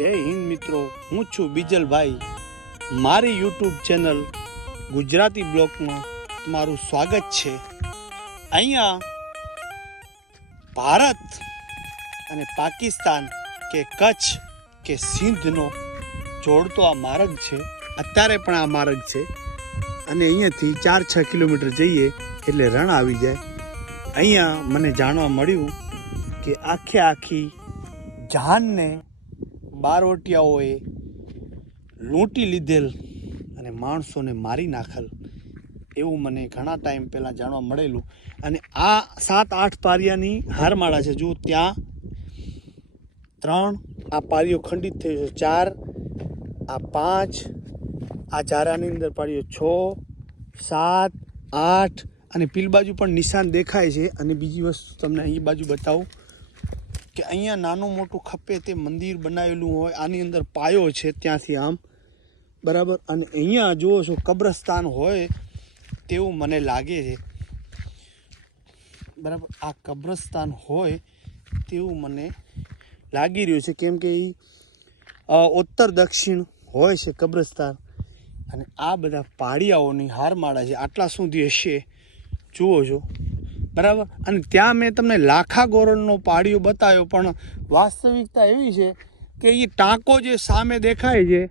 જય હિન્દ મિત્રો, હું છું બીજલભાઈ. મારી યુટ્યુબ ચેનલ ગુજરાતી બ્લોગમાં તમારું સ્વાગત છે. અહીંયા ભારત અને પાકિસ્તાન કે કચ્છ કે સિંધનો જોડતો આ માર્ગ છે. અત્યારે પણ આ માર્ગ છે અને અહીંયાથી 4-6 કિલોમીટર જઈએ એટલે રણ આવી જાય. અહીંયા મને જાણવા મળ્યું કે આખી જાનને બારવટિયાઓએ લૂંટી લીધેલ અને માણસોને મારી નાખેલ, એવું મને ઘણા ટાઈમ પહેલાં જાણવા મળેલું. અને આ 7-8 પારિયાની હારમાળા છે. જો ત્યાં 3 આ પારીઓ ખંડિત થઈ છે, 4 આ 5 આ ઝારાની અંદર પાડીઓ 6, 7, 8 અને પીલ બાજુ પણ નિશાન દેખાય છે. અને બીજી વસ્તુ તમને અહીં બાજુ બતાવું કે અહીંયા નાનું મોટું ખપે તે મંદિર બનાવેલું હોય. આની અંદર પાયો છે ત્યાંથી આમ બરાબર. અને અહીંયા જુઓ છો કબ્રસ્તાન હોય તેવું મને લાગે છે બરાબર. આ કબ્રસ્તાન હોય તેવું મને લાગી રહ્યું છે, કેમ કે ઉત્તર દક્ષિણ હોય છે કબ્રસ્તાન. અને આ બધા પાડિયાઓની હારમાળા છે, આટલા સુધી હશે જુઓ છો બરાબર. અને ત્યાં મેં તમને લાખા ગોરણનો પાડિયો બતાવ્યો, પણ વાસ્તવિકતા એવી છે કે એ ટાંકો જે સામે દેખાય છે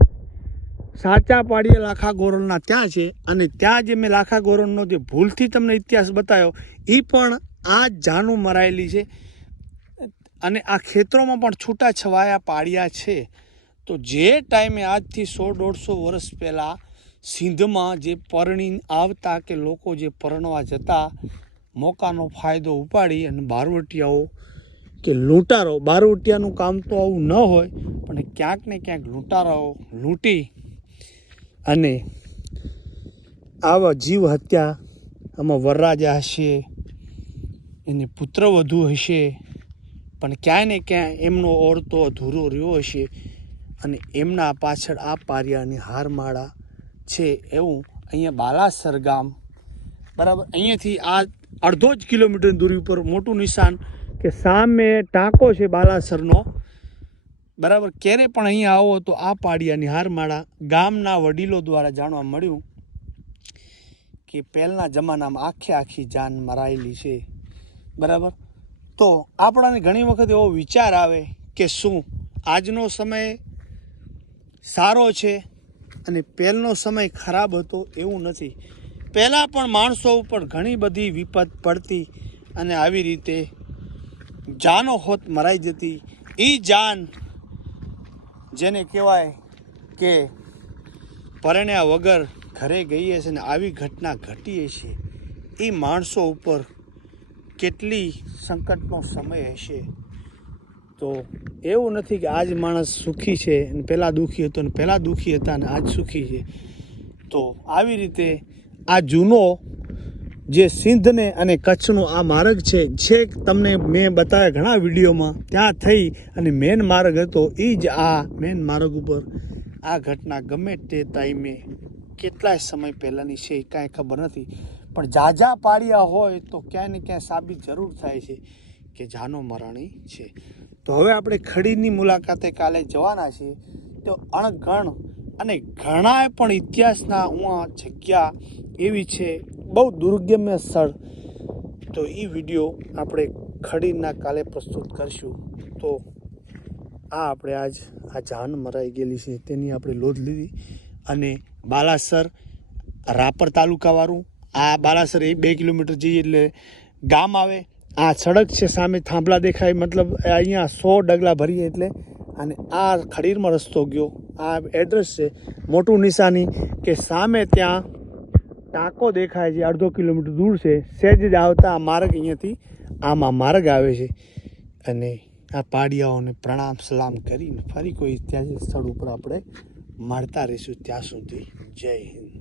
સાચા પાડિયા લાખા ગોરણના ત્યાં છે. અને ત્યાં જે મેં લાખા ગોરણનો જે ભૂલથી તમને ઇતિહાસ બતાવ્યો એ પણ આ જ જાનું મરાયેલી છે. અને આ ખેતરોમાં પણ છૂટા છવાયા પાડિયા છે. તો જે ટાઈમે આજથી 100-150 વર્ષ પહેલાં સિંધમાં જે પરણી આવતા કે લોકો જે પરણવા જતા, મોકાનો ફાયદો ઉપાડી અને બારવટિયાઓ કે લૂંટારો, બારવટિયાનું કામ તો આવું ન હોય પણ ક્યાંક ને ક્યાંક લૂંટારાઓ લૂંટી અને આવા જીવ હત્યા, આમાં વરરાજા હશે, એને પુત્રવધુ હશે, પણ ક્યાંય ને ક્યાંય એમનો ઓરતો અધૂરો રહ્યો હશે. અને એમના પાછળ આ પારિયાની હારમાળા છે. એવું અહીંયા બાલાસર ગામ બરાબર, અહીંયાથી આ અડધો જ કિલોમીટરની દૂરી ઉપર મોટું નિશાન કે સામે ટાંકો છે બાલાસરનો બરાબર. ક્યારે પણ અહીંયા આવો તો આ પાડિયાની હારમાળા ગામના વડીલો દ્વારા જાણવા મળ્યું કે પહેલાંના જમાનામાં આખી જાન મરાયેલી છે બરાબર. તો આપણાને ઘણી વખત એવો વિચાર આવે કે શું આજનો સમય સારો છે અને પહેલનો સમય ખરાબ હતો? એવું નથી. પહેલાં પણ માણસો ઉપર ઘણી બધી વિપત પડતી અને આવી રીતે જાનો હોત મરાઈ જતી. એ જાન જેને કહેવાય કે પરણ્યા વગર ઘરે ગઈ હશે ને આવી ઘટના ઘટી હશે, એ માણસો ઉપર કેટલી સંકટનો સમય હશે. તો એવું નથી કે આજ માણસ સુખી છે અને પહેલાં દુઃખી હતો અને પહેલાં દુઃખી હતા અને આજ સુખી છે. તો આવી રીતે આ જૂનો જે સિંધને અને કચ્છનો આ માર્ગ છે, છેક તમને મેં બતાવ્યા ઘણા વિડીયોમાં, ત્યાં થઈ અને મેન માર્ગ હતો. એ જ આ મેન માર્ગ ઉપર આ ઘટના ગમે તે ટાઈમે કેટલાય સમય પહેલાંની છે એ કાંઈ ખબર નથી. પણ ઝાઝા પાડિયા હોય તો ક્યાંય ને ક્યાંય સાબિત જરૂર થાય છે કે જાનો મરાણી છે. તો હવે આપણે ખડીની મુલાકાતે કાલે જવાના છીએ. તો અણઘણ અને ઘણા પણ ઇતિહાસના જગ્યા એવી છે, બહુ દુર્ગમ્ય સ્થળ. તો એ વિડીયો આપણે ખડીના કાલે પ્રસ્તુત કરશું. તો આ આપણે આજ આ જાન મરાઈ ગયેલી છે તેની આપણે લોધ લીધી. અને બાલાસર રાપર તાલુકાવાળું આ બાલાસર 2 કિલોમીટર જઈએ એટલે ગામ આવે. આ સડક છે, સામે થાંભલા દેખાય, મતલબ અહીંયા 100 ડગલા ભરીએ એટલે. અને આ ખડીરમાં રસ્તો ગયો, આ એડ્રેસ છે, મોટું નિશાની કે સામે ત્યાં ટાંકો દેખાય છે, અડધો કિલોમીટર દૂર છે. સહેજ જ આવતા આ માર્ગ અહીંયાથી આમાં માર્ગ આવે છે. અને આ પાડિયાઓને પ્રણામ સલામ કરીને ફરી કોઈ ઐતિહાસિક સ્થળ ઉપર આપણે મળતા રહીશું. ત્યાં સુધી જય હિન્દ.